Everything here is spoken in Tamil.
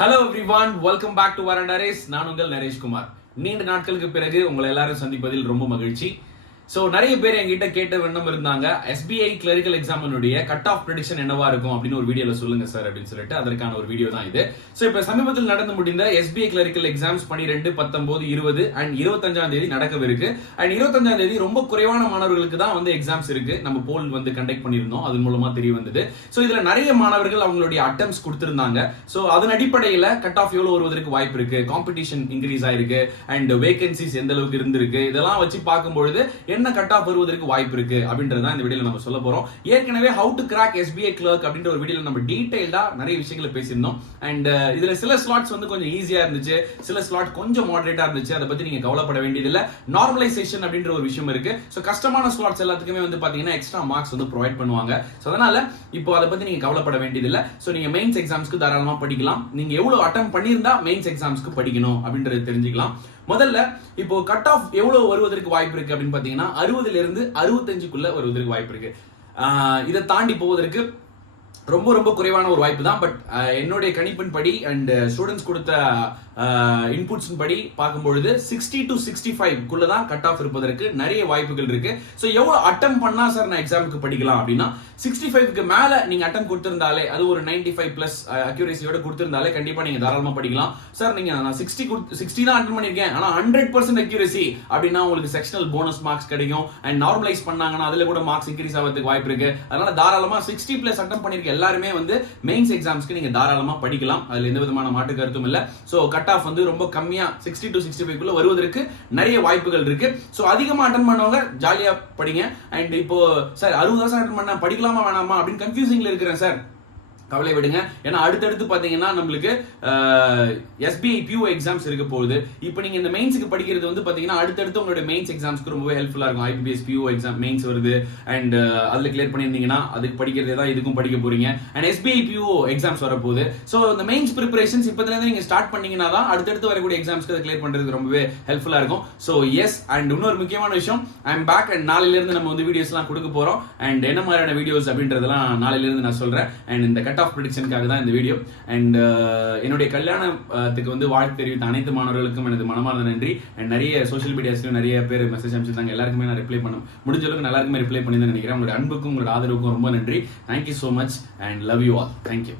Hello everyone, welcome back to Veranda Race. நான் உங்கள் நரேஷ் குமார். நீண்ட நாட்களுக்கு பிறகு உங்களை எல்லாரும் சந்திப்பதில் ரொம்ப மகிழ்ச்சி. சோ நிறைய பேர் என்கிட்ட கேட்ட எண்ணம் இருந்தாங்க, SBI Clerical எக்ஸாமினுடைய கட் ஆஃப் ப்ரெடிக்ஷன் என்னவா இருக்கும் அப்படின்னு ஒரு வீடியோல சொல்லுங்க சார் அப்படின்னு சொல்லிட்டு அதற்கான ஒரு வீடியோ தான் இது. சோ இப்ப சமீபத்தில் நடந்து முடிந்த SBI Clerical எக்ஸாம்ஸ் 12, 19, 20 அண்ட் 25ஆம் தேதி நடக்கவிருக்கு. அண்ட் 25ஆம் தேதி ரொம்ப குறைவான மாணவர்களுக்கு தான் வந்து எக்ஸாம்ஸ் இருக்கு. நம்ம போல் வந்து கண்டக்ட் பண்ணியிருந்தோம், அது மூலமா தெரிய வந்தது. சோ இதுல நிறைய மாணவர்கள் அவங்களுடைய அட்டெம்ப்ட்ஸ் கொடுத்திருந்தாங்க. சோ அதன் அடிப்படையில கட் ஆஃப் எவ்வளவு வருவதற்கு வாய்ப்பு இருக்கு, காம்படிஷன் இன்க்ரீஸ் ஆயிருக்கு அண்ட் வேகன்சிஸ் எந்த அளவுக்கு இருந்திருக்கு, இதெல்லாம் வச்சு பார்க்கும்பொழுது என்ன கட் ஆஃப் வருவதற்கு வாய்ப்பு இருக்கு அப்படின்றத இந்த வீடியோல நம்ம சொல்ல போறோம். ஏற்கனவே how to crack SBI Clerk அப்படின்ற ஒரு வீடியோல நம்ம டீடைலா நிறைய விஷயங்களை பேசியிருந்தோம். அண்ட் இதுல சில ஸ்லாட்ஸ் வந்து கொஞ்சம் ஈஸியா இருந்துச்சு, சில ஸ்லாட் கொஞ்சம் மாடரேட்டா இருந்துச்சு. அதை பத்தி நீங்க கவலைப்பட வேண்டியதில்லை. நார்மலைசேஷன் அப்படின்ற ஒரு விஷயம் இருக்கு. சோ கஷ்டமான ஸ்லாட்ஸ் எல்லாத்துக்குமே வந்து பாத்தீங்கன்னா எக்ஸ்ட்ரா மார்க்ஸ் வந்து ப்ரொவைட் பண்ணுவாங்க. சோ அதனால இப்போ அதை பத்தி நீங்க கவலைப்பட வேண்டியதில்லை. சோ நீங்க மெயின்ஸ் எக்ஸாம்ஸ்க்கு தாராளமா படிக்கலாம். நீங்க எவ்வளவு அட்டெம்ப்ட் பண்ணியிருந்தா மெயின்ஸ் எக்ஸாம்ஸ்க்கு படிக்கணும் அப்படின்றது தெரிஞ்சுக்கலாம். முதல்ல இப்போ கட் ஆஃப் எவ்வளவு வருவதற்கு வாய்ப்பு இருக்கு அப்படின்னு பாத்தீங்கன்னா 60ல இருந்து 65க்குள்ள வருவதற்கு வாய்ப்பு இருக்கு. இதை தாண்டி போவதற்கு ரொம்ப ரொம்ப குறைவான ஒரு வாய்ப்பு தான். பட் என்னுடைய கணிப்பின் படி அண்ட் ஸ்டூடெண்ட்ஸ் கொடுத்த இன்புட்ஸ் படி பார்க்கும்பொழுது 60 to 65 தான் கட் ஆஃப் இருப்பதற்கு நிறைய வாய்ப்புகள் இருக்கு. ஸோ எவ்வளவு அட்டம் பண்ணா சார் நான் எக்ஸாமுக்கு படிக்கலாம் அப்படின்னா 65க்கு மேல நீங்க அட்டம் கொடுத்திருந்தாலே, அது ஒரு 95+ அக்யூரேசியோட கொடுத்திருந்தாலே கண்டிப்பா நீங்க தாராளமா படிக்கலாம். சார் நீங்க 60 தான் அட்டன் பண்ணிருக்கேன் ஆனா 100% அக்யூரேசி அப்படின்னா உங்களுக்கு செக்ஷனல் போனஸ் மார்க்ஸ் கிடைக்கும். அண்ட் நார்மலைஸ் பண்ணாங்கன்னா அதுல கூட மார்க்ஸ் இன்க்ரீஸ் ஆகிறதுக்கு வாய்ப்பு இருக்கு. அதனால தாராளமா 60+ அட்டம் பண்ணிருக்க எல்லாருமே வந்து மெயின்ஸ் எக்ஸாம்ஸ்க்கு நீங்க தாராளமா படிக்கலாம். அதுல எந்த விதமான மாற்று கருத்தும் இல்ல. சோ கட் ஆஃப் வந்து ரொம்ப கம்மியா 60 to 65 வருவதற்கு நிறைய வாய்ப்புகள் இருக்கு. சோ அதிகமா அட்டெண்ட் பண்ணவங்க ஜாலியா படிங்க. அண்ட் இப்போ சார் 60 அட்டெண்ட் பண்ணா படிக்கலாமா வேணாமா அப்படின்னு கன்ஃபியூசிங்ல இருக்கிறேன் சார், கவலை விடுங்க. ஏன்னா அடுத்தடுத்து பாத்தீங்கன்னா நம்மளுக்கு SBI PO எக்ஸாம்ஸ் இருக்க போகுது. இப்போ நீங்க இந்த மெயின்ஸ்க்கு படிக்கிறது வந்து பாத்தீங்கன்னா அடுத்தடுத்து உங்களுடைய மெயின்ஸ் எக்ஸாம்ஸ்க்கு ரொம்பவே ஹெல்ப்ஃபுல்லா இருக்கும். IBPS PO எக்ஸாம் மெயின்ஸ் வருது அண்ட் அதுல கிளியர் பண்ணியிருந்தீங்கன்னா அதுக்கு படிக்கிறதே தான் இதுக்கும் படிக்க போறீங்க. அண்ட் SBI PO எக்ஸாம்ஸ் வரப்போகுது. ஸோ இந்த மெயின்ஸ் ப்ரிப்பரேஷன்ஸ் இப்போதுல இருந்து நீங்க ஸ்டார்ட் பண்ணீங்கன்னா தான் அடுத்தடுத்து வரக்கூடிய எக்ஸாம்ஸ்க்கு அதை கிளியர் பண்றதுக்கு ரொம்பவே ஹெல்ப்ஃபுல்லா இருக்கும். ஸோ எஸ், அண்ட் இன்னொரு முக்கியமான விஷயம், ஐ எம் பேக். அண்ட் நாளையில இருந்து நம்ம வந்து வீடியோஸ் எல்லாம் கொடுக்க போறோம். அண்ட் என்ன மாதிரியான வீடியோஸ் அப்படின்றதெல்லாம் நாளையில இருந்து நான் சொல்றேன். அண்ட் இந்த கட் ஆஃப் ப்ரெடிக்ஷனுக்காக தான் இந்த வீடியோ. அண்ட் என்னுடைய கல்யாணத்துக்கு வந்து வாழ்த்து தெரிவித்த அனைத்து மாணவர்களுக்கும் எனது மனமார்ந்த நன்றி. அண்ட் நிறைய சோஷியல் மீடியாஸ்லயும் நிறைய பேர் மெசேஜ் அனுப்பிச்சிருந்தாங்க. எல்லாருக்குமே நான் ரிப்ளை முடிஞ்ச அளவுக்கு எல்லாருக்குமே ரிப்ளை பண்ணி தான் நினைக்கிறேன். உங்களுடைய அன்புக்கும் உங்களோட ஆதரவுக்கும் ரொம்ப நன்றி. Thank you so much and love you all. Thank you.